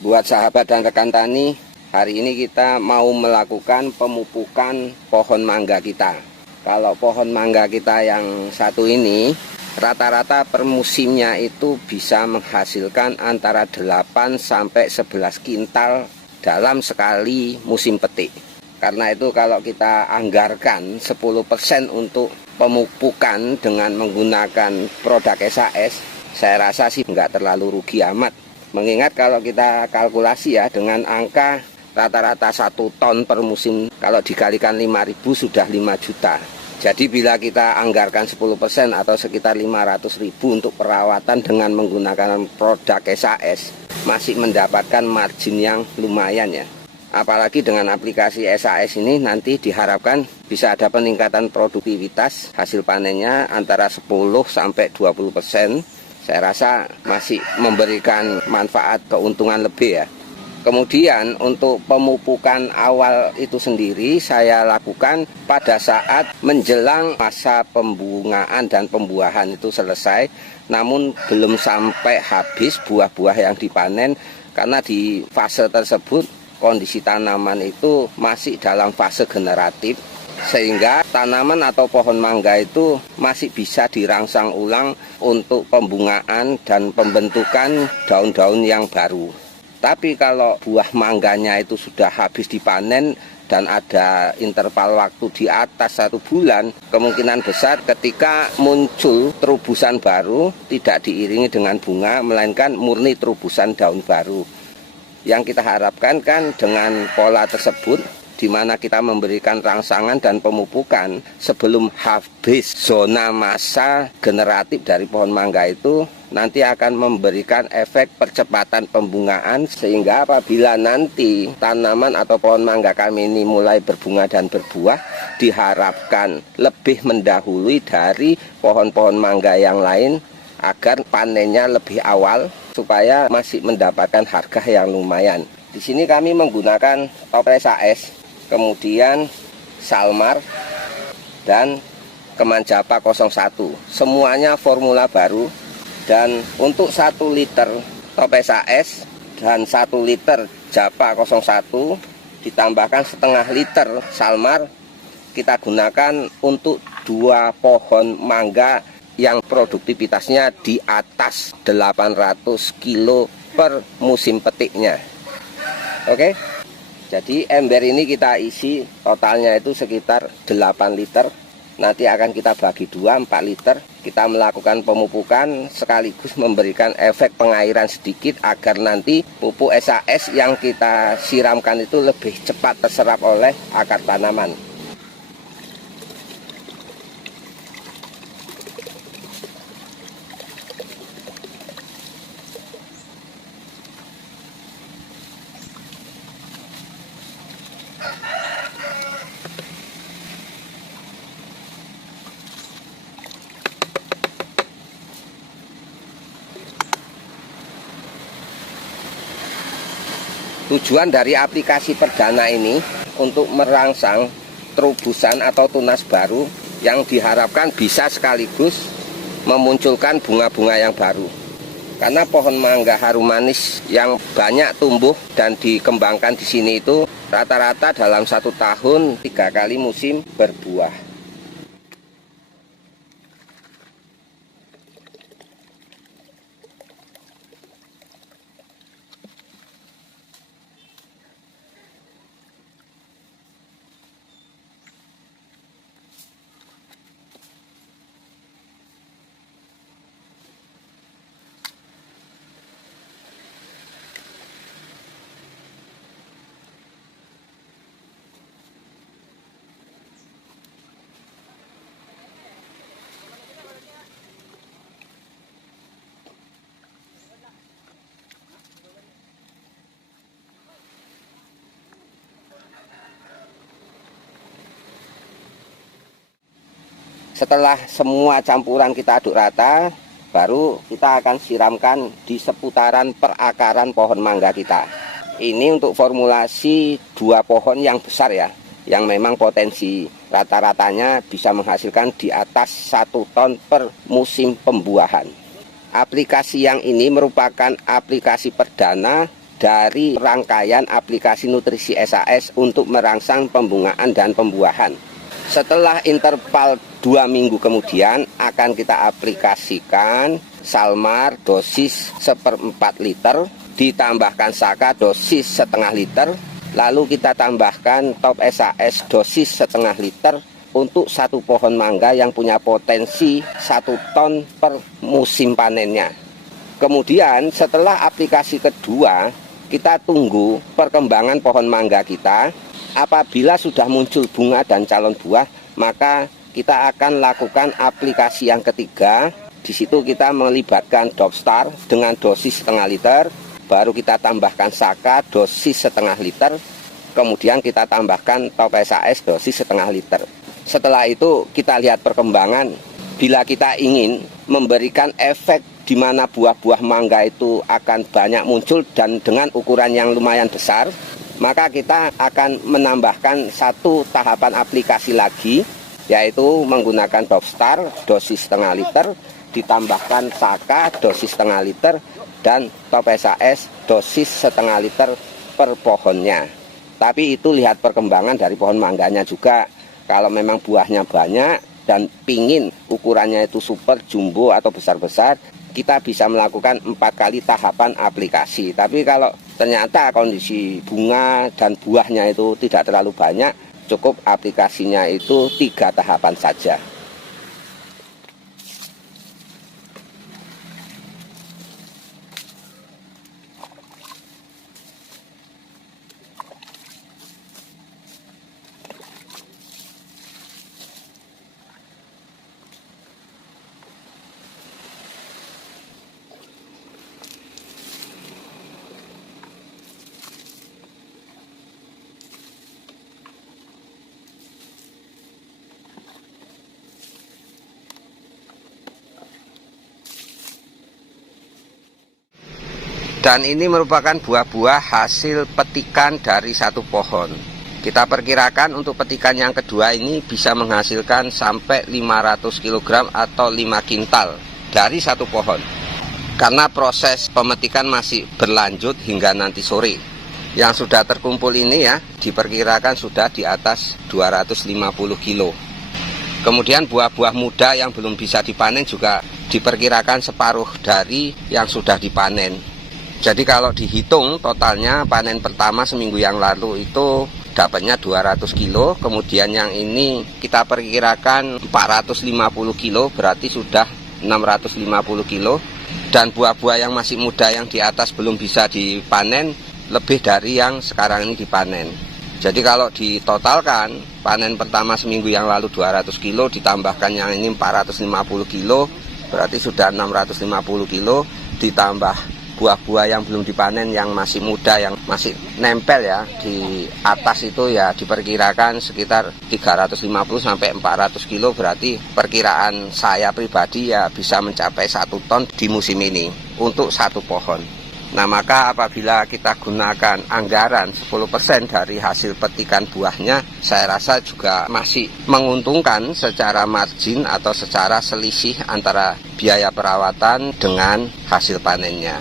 Buat sahabat dan rekan tani, hari ini kita mau melakukan pemupukan pohon mangga kita. Kalau pohon mangga kita yang satu ini, rata-rata per musimnya itu bisa menghasilkan antara 8 sampai 11 kintal dalam sekali musim petik. Karena itu kalau kita anggarkan 10% untuk pemupukan dengan menggunakan produk SAS, saya rasa sih nggak terlalu rugi amat. Mengingat kalau kita kalkulasi ya dengan angka rata-rata 1 ton per musim, kalau dikalikan 5.000 sudah 5 juta. Jadi bila kita anggarkan 10% atau sekitar 500.000 untuk perawatan dengan menggunakan produk SAS, masih mendapatkan margin yang lumayan ya. Apalagi dengan aplikasi SAS ini nanti diharapkan bisa ada peningkatan produktivitas hasil panennya antara 10 sampai 20%. Saya rasa masih memberikan manfaat keuntungan lebih ya. Kemudian untuk pemupukan awal itu sendiri saya lakukan pada saat menjelang masa pembungaan dan pembuahan itu selesai, namun belum sampai habis buah-buah yang dipanen, karena di fase tersebut kondisi tanaman itu masih dalam fase generatif, sehingga tanaman atau pohon mangga itu masih bisa dirangsang ulang untuk pembungaan dan pembentukan daun-daun yang baru. Tapi kalau buah mangganya itu sudah habis dipanen dan ada interval waktu di atas 1 bulan, kemungkinan besar ketika muncul terubusan baru tidak diiringi dengan bunga, melainkan murni terubusan daun baru. Yang kita harapkan kan dengan pola tersebut, di mana kita memberikan rangsangan dan pemupukan sebelum habis zona masa generatif dari pohon mangga itu, nanti akan memberikan efek percepatan pembungaan, sehingga apabila nanti tanaman atau pohon mangga kami ini mulai berbunga dan berbuah, diharapkan lebih mendahului dari pohon-pohon mangga yang lain agar panennya lebih awal supaya masih mendapatkan harga yang lumayan. Di sini kami menggunakan toples SAS, kemudian Salmar dan Kemanjapa 01. Semuanya formula baru, dan untuk 1 liter toples AS dan 1 liter Japa 01 ditambahkan setengah liter Salmar, kita gunakan untuk 2 pohon mangga yang produktivitasnya di atas 800 kilo per musim petiknya. Oke. Jadi ember ini kita isi totalnya itu sekitar 8 liter. Nanti akan kita bagi 2, 4 liter. Kita melakukan pemupukan sekaligus memberikan efek pengairan sedikit agar nanti pupuk SAS yang kita siramkan itu lebih cepat terserap oleh akar tanaman. Tujuan dari aplikasi perdana ini untuk merangsang terubusan atau tunas baru yang diharapkan bisa sekaligus memunculkan bunga-bunga yang baru. Karena pohon mangga harum manis yang banyak tumbuh dan dikembangkan di sini itu rata-rata dalam 1 tahun 3 kali musim berbuah. Setelah semua campuran kita aduk rata, baru kita akan siramkan di seputaran perakaran pohon mangga kita. Ini untuk formulasi 2 pohon yang besar ya, yang memang potensi rata-ratanya bisa menghasilkan di atas 1 ton per musim pembuahan. Aplikasi yang ini merupakan aplikasi perdana dari rangkaian aplikasi nutrisi SAS untuk merangsang pembungaan dan pembuahan. Setelah interval 2 minggu kemudian akan kita aplikasikan Salmar dosis 1/4 liter, ditambahkan Saka dosis setengah liter, lalu kita tambahkan Top SAS dosis setengah liter untuk satu pohon mangga yang punya potensi 1 ton per musim panennya. Kemudian setelah aplikasi kedua, kita tunggu perkembangan pohon mangga kita. Apabila sudah muncul bunga dan calon buah, maka kita akan lakukan aplikasi yang ketiga. Di situ kita melibatkan Dopstar dengan dosis setengah liter, baru kita tambahkan Saka dosis setengah liter, kemudian kita tambahkan Top SAS dosis setengah liter. Setelah itu kita lihat perkembangan. Bila kita ingin memberikan efek di mana buah-buah mangga itu akan banyak muncul dan dengan ukuran yang lumayan besar, maka kita akan menambahkan satu tahapan aplikasi lagi, yaitu menggunakan Dopstar dosis setengah liter, ditambahkan Saka dosis setengah liter, dan Top SAS dosis setengah liter per pohonnya. Tapi itu lihat perkembangan dari pohon mangganya juga. Kalau memang buahnya banyak dan pingin ukurannya itu super jumbo atau besar-besar, kita bisa melakukan 4 kali tahapan aplikasi. Tapi kalau ternyata kondisi bunga dan buahnya itu tidak terlalu banyak, cukup aplikasinya itu 3 tahapan saja. Dan ini merupakan buah-buah hasil petikan dari satu pohon. Kita perkirakan untuk petikan yang kedua ini bisa menghasilkan sampai 500 kg atau 5 kintal dari satu pohon. Karena proses pemetikan masih berlanjut hingga nanti sore. Yang sudah terkumpul ini ya, diperkirakan sudah di atas 250 kilo. Kemudian buah-buah muda yang belum bisa dipanen juga diperkirakan separuh dari yang sudah dipanen. Jadi kalau dihitung totalnya panen pertama seminggu yang lalu itu dapatnya 200 kilo, kemudian yang ini kita perkirakan 450 kilo, berarti sudah 650 kilo. Dan buah-buah yang masih muda yang di atas belum bisa dipanen lebih dari yang sekarang ini dipanen. Jadi kalau ditotalkan panen pertama seminggu yang lalu 200 kilo ditambahkan yang ini 450 kilo, berarti sudah 650 kilo, ditambah buah-buah yang belum dipanen yang masih muda, yang masih nempel ya di atas itu ya diperkirakan sekitar 350 sampai 400 kilo, berarti perkiraan saya pribadi ya bisa mencapai 1 ton di musim ini untuk satu pohon. Nah maka apabila kita gunakan anggaran 10% dari hasil petikan buahnya, saya rasa juga masih menguntungkan secara margin atau secara selisih antara biaya perawatan dengan hasil panennya.